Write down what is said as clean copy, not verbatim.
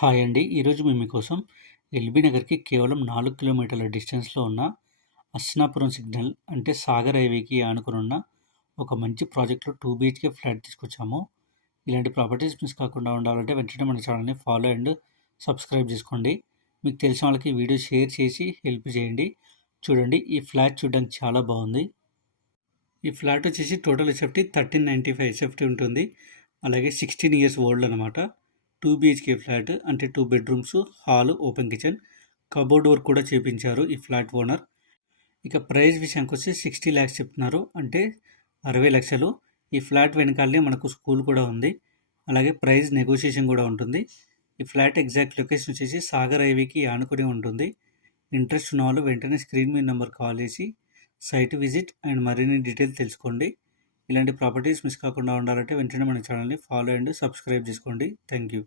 Hi అండి. ఈరోజు మేము మీకోసం ఎల్బీ నగర్‌కి కేవలం 4 కిలోమీటర్ల డిస్టెన్స్‌లో ఉన్న అస్సినాపురం సిగ్నల్ అంటే సాగర్ హైవేకి ఆనుకునున్న ఒక మంచి ప్రాజెక్ట్‌లో 2 బీహెచ్‌కే ఫ్లాట్ తీసుకొచ్చాము. ఇలాంటి ప్రాపర్టీస్ మిస్ కాకుండా ఉండాలంటే వెంటనే మన ఛానల్‌ని ఫాలో అండ్ సబ్స్క్రైబ్ చేసుకోండి. మీకు తెలిసిన వాళ్ళకి ఈ వీడియో షేర్ చేసి హెల్ప్ చేయండి. చూడండి, ఈ ఫ్లాట్ చూడడానికి చాలా బాగుంది. ఈ ఫ్లాట్ వచ్చేసి టోటల్ ఎస్ఎఫ్టీ 1395 ఎస్ఎఫ్టీ ఉంటుంది. అలాగే 16 ఇయర్స్ ఓల్డ్ అనమాట. 2 బీహెచ్కే ఫ్లాట్ అంటే 2 bedrooms, hall, open kitchen, cupboard work కూడా చేపించారు ఈ ఫ్లాట్ ఓనర్. ఇక ప్రైస్ విషయానికి వస్తే 60 ల్యాక్స్ చెప్తున్నారు, అంటే 60 లక్షలు. ఈ ఫ్లాట్ వెనకాలనే మనకు స్కూల్ కూడా ఉంది. అలాగే ప్రైస్ నెగోషియేషన్ కూడా ఉంటుంది. ఈ ఫ్లాట్ ఎగ్జాక్ట్ లొకేషన్ వచ్చేసి సాగర్ హైవేకి ఆనుకుని ఉంటుంది. ఇంట్రెస్ట్ ఉన్న వాళ్ళు వెంటనే స్క్రీన్ మీద నెంబర్ కాల్ చేసి సైట్ విజిట్ అండ్ మరిన్ని డీటెయిల్స్ తెలుసుకోండి. ఇలాంటి ప్రాపర్టీస్ మిస్ కాకుండా ఉండాలంటే వెంటనే మన ఛానల్ని ఫాలో అండ్ సబ్స్క్రైబ్ చేసుకోండి. Thank you.